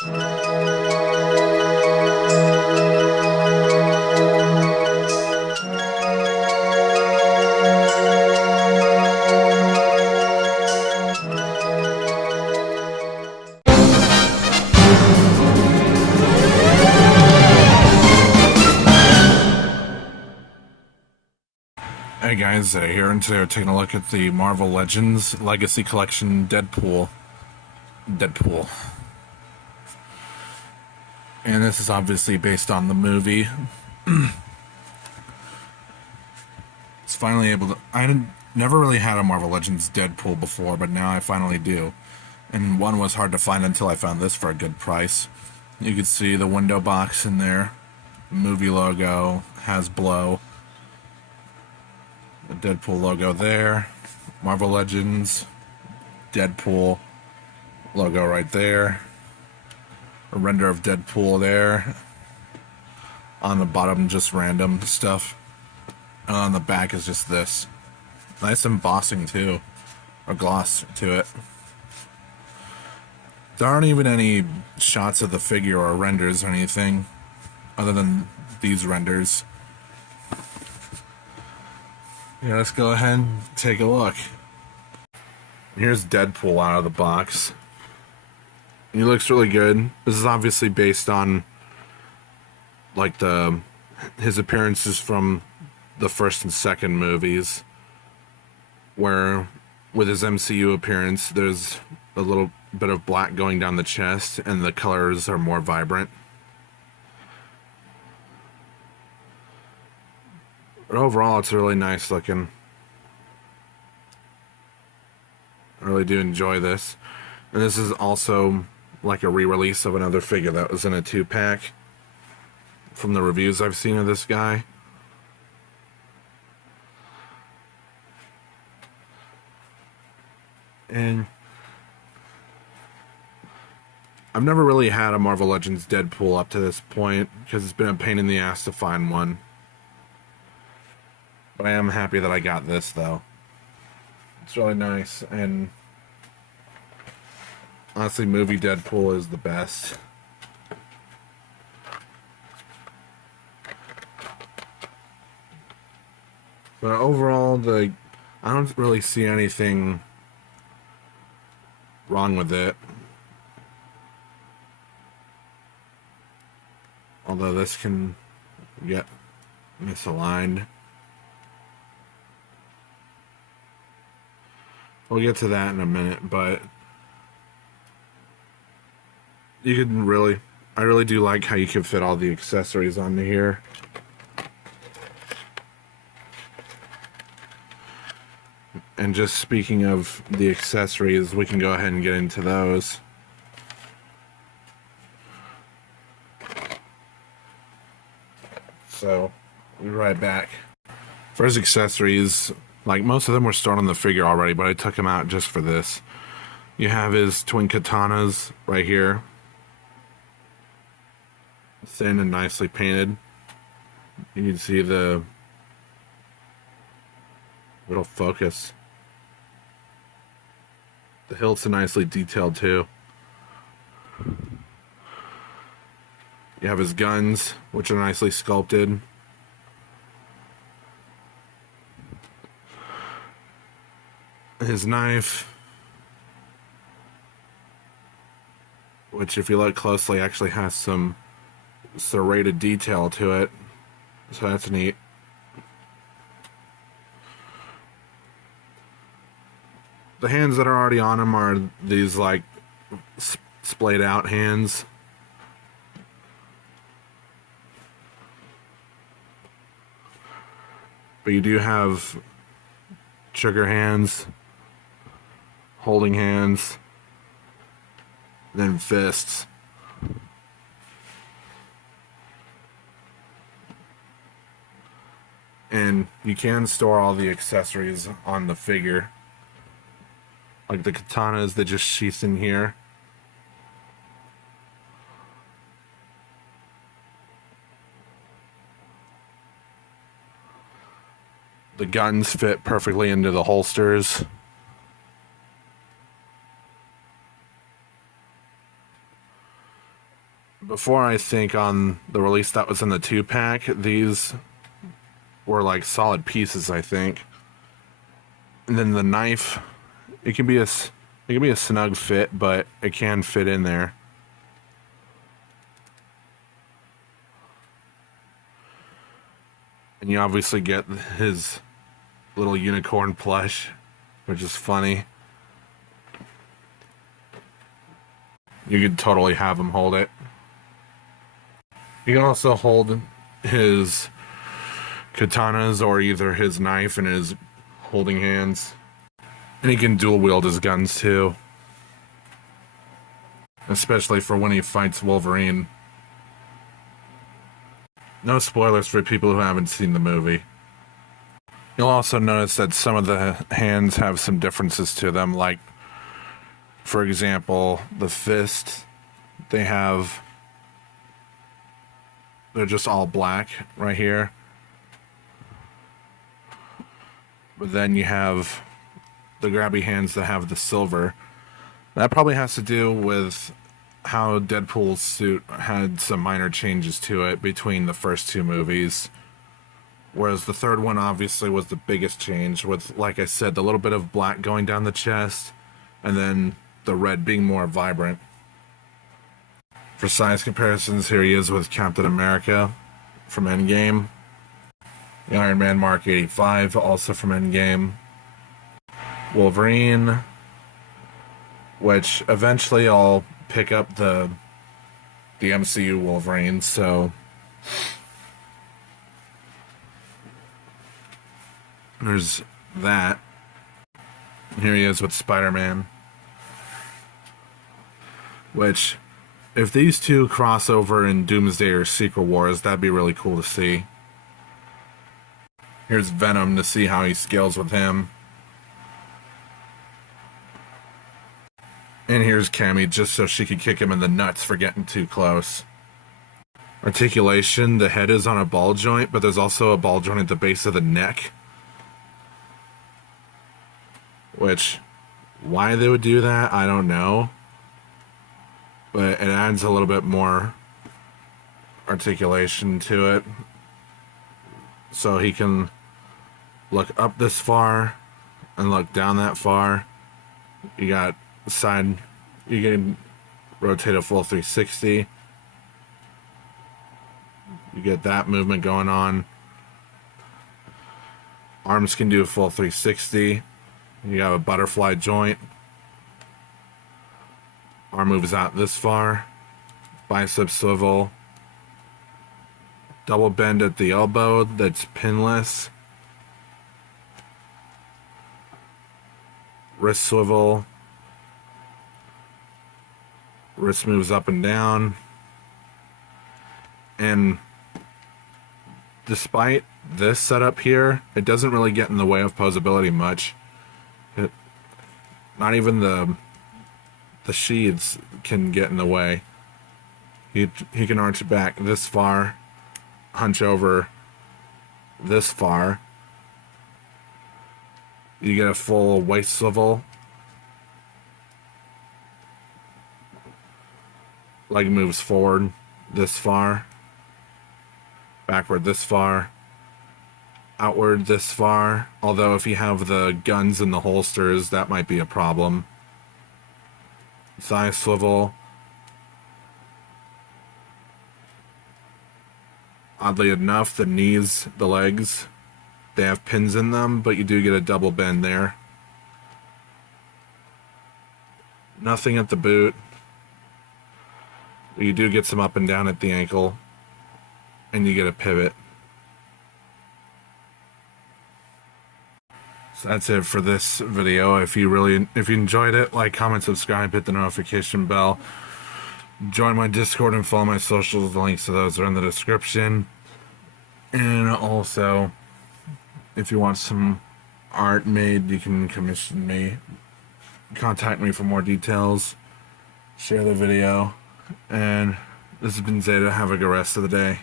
Hey guys, here and today we're taking a look at the Marvel Legends Legacy Collection Deadpool. And this is obviously based on the movie. It's finally able to... I never really had a Marvel Legends Deadpool before, but now I finally do. And one was hard to find until I found this for a good price. You can see the window box in there. The movie logo, Hasbro. The Deadpool logo there. Marvel Legends, Deadpool logo right there. A render of Deadpool there. On the bottom, just random stuff. And on the back is just this. Nice embossing too. Or gloss to it. There aren't even any shots of the figure or renders or anything. Other than these renders. Yeah, let's go ahead and take a look. Here's Deadpool out of the box. He looks really good. This is obviously based on like his appearances from the first and second movies, where with his MCU appearance there's a little bit of black going down the chest and the colors are more vibrant. But overall, it's really nice looking. I really do enjoy this. And this is also like a re-release of another figure that was in a 2-pack from the reviews I've seen of this guy. And I've never really had a Marvel Legends Deadpool up to this point because it's been a pain in the ass to find one. But I am happy that I got this, though. It's really nice, and honestly, movie Deadpool is the best. But overall, I don't really see anything wrong with it. Although this can get misaligned. We'll get to that in a minute, but you can I really do like how you can fit all the accessories onto here. And just speaking of the accessories, we can go ahead and get into those. So, we'll be right back. First accessories, like most of them were stored on the figure already, but I took them out just for this. You have his twin katanas right here. Thin and nicely painted. You can see the little focus. The hilts are nicely detailed too. You have his guns, which are nicely sculpted. His knife, which if you look closely actually has some serrated detail to it, so that's neat. The hands that are already on him are these like splayed out hands. But you do have trigger hands, holding hands, then fists. And you can store all the accessories on the figure. Like the katanas that just sheath in here. The guns fit perfectly into the holsters. before, I think on the release that was in the 2-pack, these were like solid pieces, I think. And then the knife, it can be a snug fit, but it can fit in there. And you obviously get his little unicorn plush, which is funny. You could totally have him hold it. You can also hold his katanas or either his knife in his holding hands. And he can dual wield his guns too. Especially for when he fights Wolverine. No spoilers for people who haven't seen the movie. You'll also notice that some of the hands have some differences to them, like, for example, the fist, they're just all black right here. But then you have the grabby hands that have the silver. That probably has to do with how Deadpool's suit had some minor changes to it between the first two movies. Whereas the third one obviously was the biggest change with, like I said, the little bit of black going down the chest and then the red being more vibrant. For size comparisons, here he is with Captain America from Endgame. The Iron Man Mark 85, also from Endgame. Wolverine, which eventually I'll pick up the MCU Wolverine, so there's that. Here he is with Spider-Man, which, if these two cross over in Doomsday or Secret Wars, that'd be really cool to see. Here's Venom to see how he scales with him. And here's Cammy just so she could kick him in the nuts for getting too close. Articulation, the head is on a ball joint, but there's also a ball joint at the base of the neck. Which, why they would do that, I don't know. But it adds a little bit more articulation to it. So he can look up this far and look down that far. You got side, you can rotate a full 360. You get that movement going on. Arms can do a full 360. You have a butterfly joint. Arm moves out this far. Bicep swivel. Double bend at the elbow that's pinless. Wrist swivel. Wrist moves up and down. And despite this setup here, it doesn't really get in the way of posability much. Not even the sheaths can get in the way. He can arch back this far, hunch over this far. You get a full waist swivel. Leg moves forward this far, backward this far, outward this far. Although if you have the guns in the holsters, that might be a problem. Thigh swivel. Oddly enough, the knees, the legs, they have pins in them, but you do get a double bend there. Nothing at the boot. You do get some up and down at the ankle, and you get a pivot. So that's it for this video. If you enjoyed it, like, comment, subscribe, hit the notification bell. Join my Discord and follow my socials. The links to those are in the description. And also, if you want some art made, you can commission me. Contact me for more details. Share the video. And this has been Zeta. Have a good rest of the day.